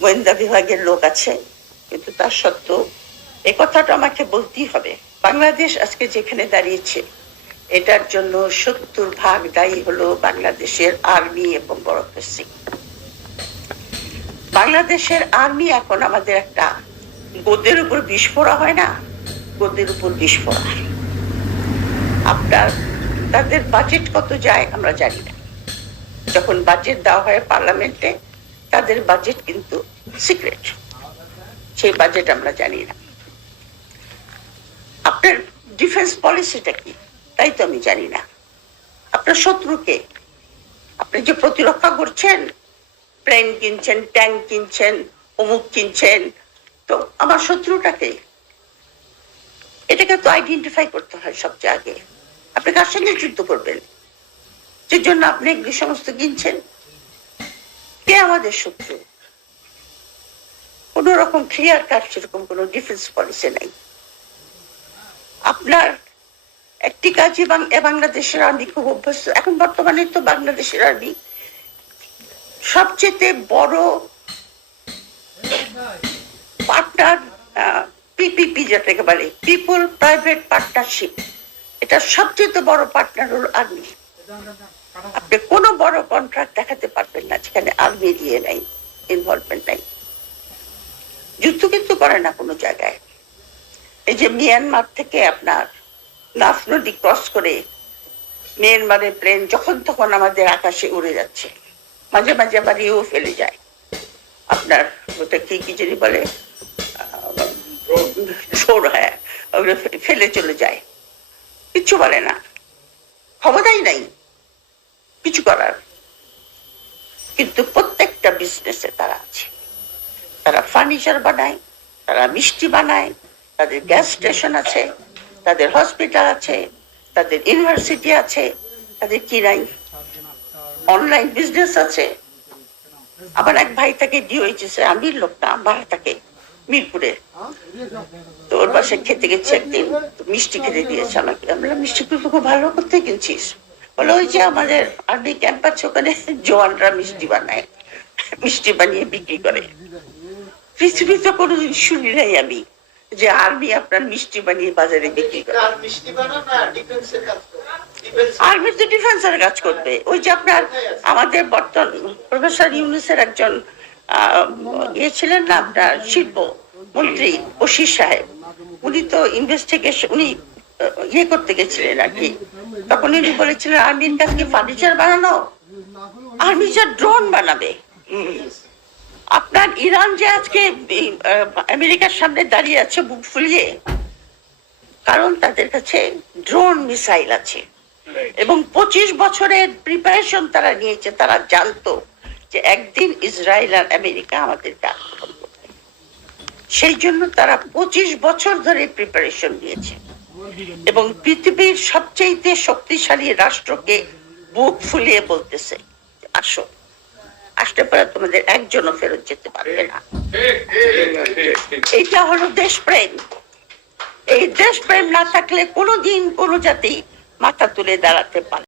গোয়েন্দা বিভাগের লোক আছে, কিন্তু তার সত্ত্বেও এ কথাটা আমাকে বলতেই হবে। বাংলাদেশ আজকে যেখানে দাঁড়িয়েছে এটার জন্য 70% দায়ী হলো বাংলাদেশের আর্মি এবং বরকত সিং। বাংলাদেশের আর্মি এখন আমাদের একটা গদের উপর বিস্ফোরা হয় না, গদের উপর বিস্ফোরা। আপনার তাদের বাজেট কত যায় আমরা জানি না। যখন বাজেট দেওয়া হয় পার্লামেন্টে, তাদের বাজেট কিন্তু সিক্রেট, সেই বাজেট আমরা জানি না। আপনার ডিফেন্স পলিসিটা কি তাই তো আমি জানি না। আপনার শত্রুকে আপনি যে প্রতিরক্ষা করছেন, প্লেন কিনছেন, ট্যাঙ্ক কিনছেন, অমুক কিনছেন, তো আমার শত্রুটাকে এটাকে তো আইডেন্টিফাই করতে হয় সবচেয়ে আগে। আপনি কার সঙ্গে যুদ্ধ করবেন, যে জন্য আপনি এগুলি সমস্ত কিনছেন? কে আমাদের শত্রু? কোন রকম ক্লিয়ার কাট সেরকম কোন ডিফেন্স পলিসি নাই। আপনার একটি কাজ বাংলাদেশের আর্মি খুব অভ্যস্ত। এখন বর্তমানে তো বাংলাদেশের আর্মি সবচেয়ে বড় পার্টনার, পিপিপি যেটাকে বলে, পিপল প্রাইভেট পার্টনারশিপ, এটা সবচেয়ে বড় পার্টনার হল আর্মি। আপনি কোনো বড় কন্ট্রাক্ট দেখাতে পারবেন না যেখানে আর্মি দিয়ে নাই, ইনভলভমেন্ট নাই। যুদ্ধ কিন্তু করে না কোনো জায়গায়। এই যে মিয়ানমার থেকে আপনার নাফ নদী ক্রস করে মিয়ানমারের প্লেন যখন তখন আমাদের আকাশে উড়ে যাচ্ছে, মাঝে মাঝে আবার ইউ ফেলে যায়। আপনার ওটা কি কি জানি বলে, হ্যাঁ, ওগুলো ফেলে চলে যায়, কিচ্ছু বলে না, ক্ষমতাই নাই কিছু করার। কিন্তু প্রত্যেকটা বিজনেসে তারা আছে। তারা ফার্নিচার বানায়, তারা মিষ্টি বানায়, তাদের গ্যাস স্টেশন আছে, তাদের হসপিটাল আছে, তাদের ইউনিভার্সিটি আছে, তাদের কি নাই? অনলাইন বিজনেস আছে। আবার এক ভাই তাকে DOHS আমির লোক না, ভাড়া থাকে মিরপুরে। তো ওর পাশে খেতে গেছে একদিন, মিষ্টি খেতে দিয়েছে আমাকে। আমি বললাম, মিষ্টি গুলো খুব ভালো করতে কিনছিস? বলে, ওই যে আমাদের আর্মি ক্যাম্প আছে ওখানে জওয়ানরা মিষ্টি বানায়, মিষ্টি বানিয়ে বিক্রি করে। পৃথিবীতে কোনোদিন শুনি নাই আমি যে আর্মি আপনার মিষ্টি বানিয়ে বাজারে বিক্রি করে। আর্মি তো ডিফেন্সের কাজ করবে। ওই যে আপনার আমাদের বর্তমান প্রফেসর ইউনুসের একজন ইয়ে ছিলেন না, আপনার শিল্প মন্ত্রী বশির সাহেব, উনি তো ইনভেস্টিগেশন, উনি ইয়ে করতে গেছিলেন আর কি। তখন উনি বলেছিলেন আর্মির কাজ কি ফার্নিচার বানানো? আর্মি যা ড্রোন বানাবে। আপনার ইরান যে আজকে আমেরিকার সামনে দাঁড়িয়ে আছে বুক ফুলিয়ে, কারণ তাদের কাছে ড্রোন মিসাইল আছে এবং 25 বছরের প্রিপারেশন তারা নিয়েছে। তারা জানতো যে একদিন ইসরায়েল আর আমেরিকা আমাদেরকে আক্রমণ করবে, সেই জন্য তারা 25 বছর ধরে প্রিপারেশন নিয়েছে এবং পৃথিবীর সবচেয়ে শক্তিশালী রাষ্ট্রকে বুক ফুলিয়ে বলতেছে, আসো, আসতে পারে, তোমাদের একজনও ফেরত যেতে পারবে না। এটা হলো দেশপ্রেম। এই দেশপ্রেম না থাকলে কোনোদিন কোনো জাতি মাথা তুলে দাঁড়াতে পারে।